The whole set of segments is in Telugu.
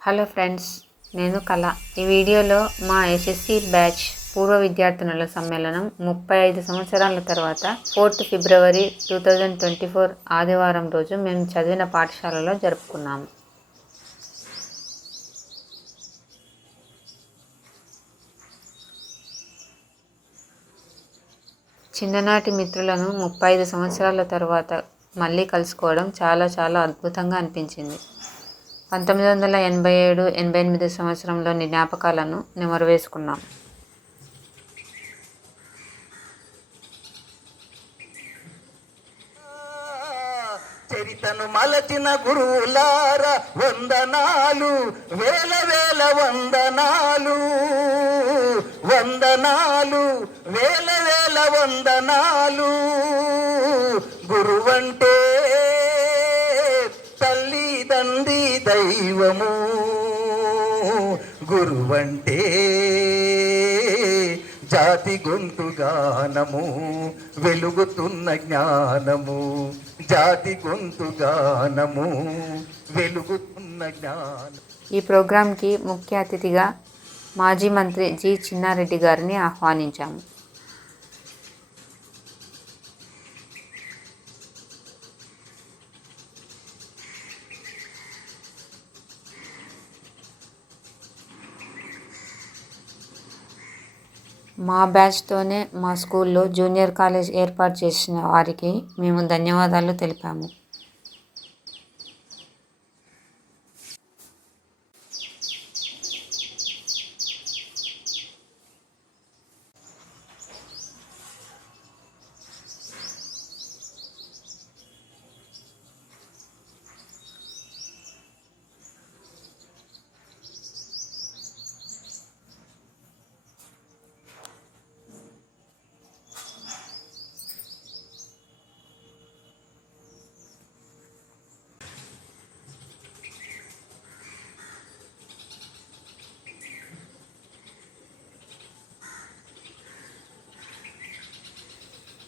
హలో ఫ్రెండ్స్ నేను కళ. ఈ వీడియోలో మా ఎస్ఎస్సి బ్యాచ్ పూర్వ విద్యార్థినుల సమ్మేళనం ముప్పై ఐదు సంవత్సరాల తర్వాత fourth February two thousand twenty four ఆదివారం రోజు మేము చదివిన పాఠశాలలో జరుపుకున్నాము. చిన్ననాటి మిత్రులను ముప్పై ఐదు సంవత్సరాల తర్వాత మళ్ళీ కలుసుకోవడం చాలా చాలా అద్భుతంగా అనిపించింది. పంతొమ్మిది వందల ఎనభై ఏడు ఎనభై ఎనిమిది సంవత్సరంలోని జ్ఞాపకాలను నెమరు వేసుకున్నాం చరితను మలచిన గురువులార వందనాలు వేల వేల వందనాలు వందనాలు వేల వేల వందనాలు. గురువంటే తండ్రి దైవము. గురువంటే జాతి గొంతు గానము వెలుగుతున్న జ్ఞానము. జాతి గొంతు గానము వెలుగుతున్న జ్ఞానం. ఈ ప్రోగ్రాంకి ముఖ్య అతిథిగా మాజీ మంత్రి జి చిన్నారెడ్డి గారిని ఆహ్వానించాము. మా బ్యాచ్తోనే మా స్కూల్లో జూనియర్ కాలేజ్ ఏర్పాటు చేసిన వారికి మేము ధన్యవాదాలు తెలిపాము.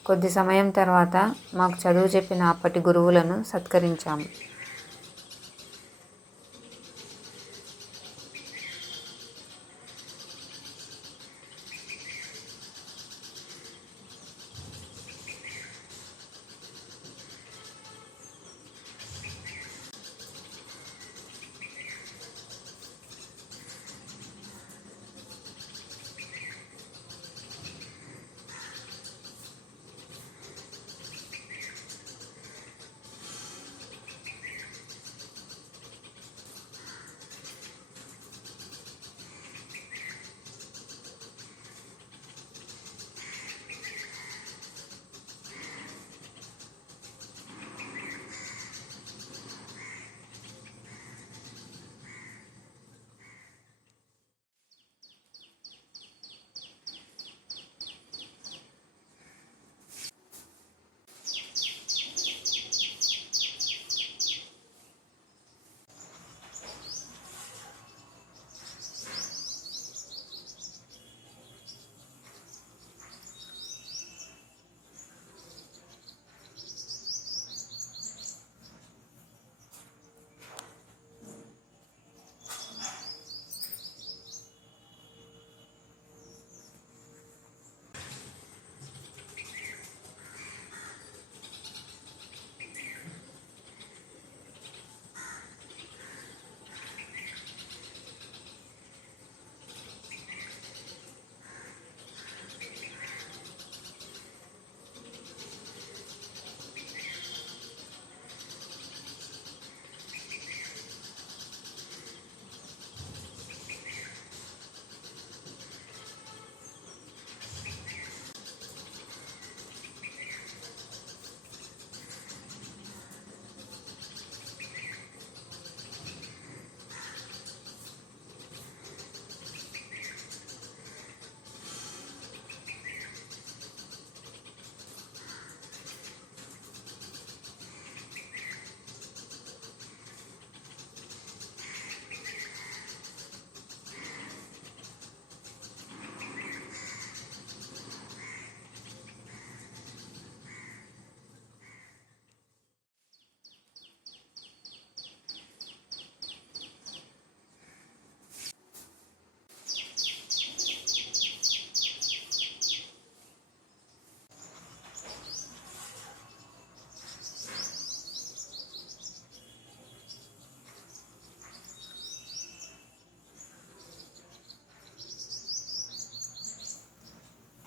కొద్ది సమయం తర్వాత మాకు చదువు చెప్పిన అప్పటి గురువులను సత్కరించాము.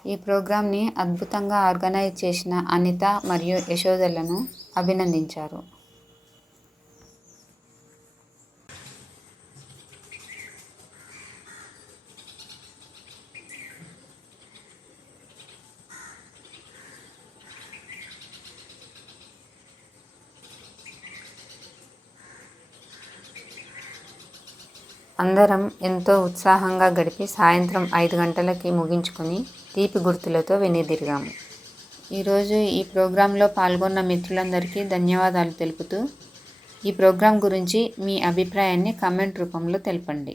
ఈ ప్రోగ్రాంని అద్భుతంగా ఆర్గనైజ్ చేసిన అనిత మరియు యశోదలను అభినందించారు. అందరం ఎంతో ఉత్సాహంగా గడిపి సాయంత్రం ఐదు గంటలకి ముగించుకొని తీపి గుర్తులతో వెనుదిరిగాము ఈరోజు ఈ ప్రోగ్రాంలో పాల్గొన్న మిత్రులందరికీ ధన్యవాదాలు తెలుపుతూ ఈ ప్రోగ్రాం గురించి మీ అభిప్రాయాన్ని కామెంట్ రూపంలో తెలపండి.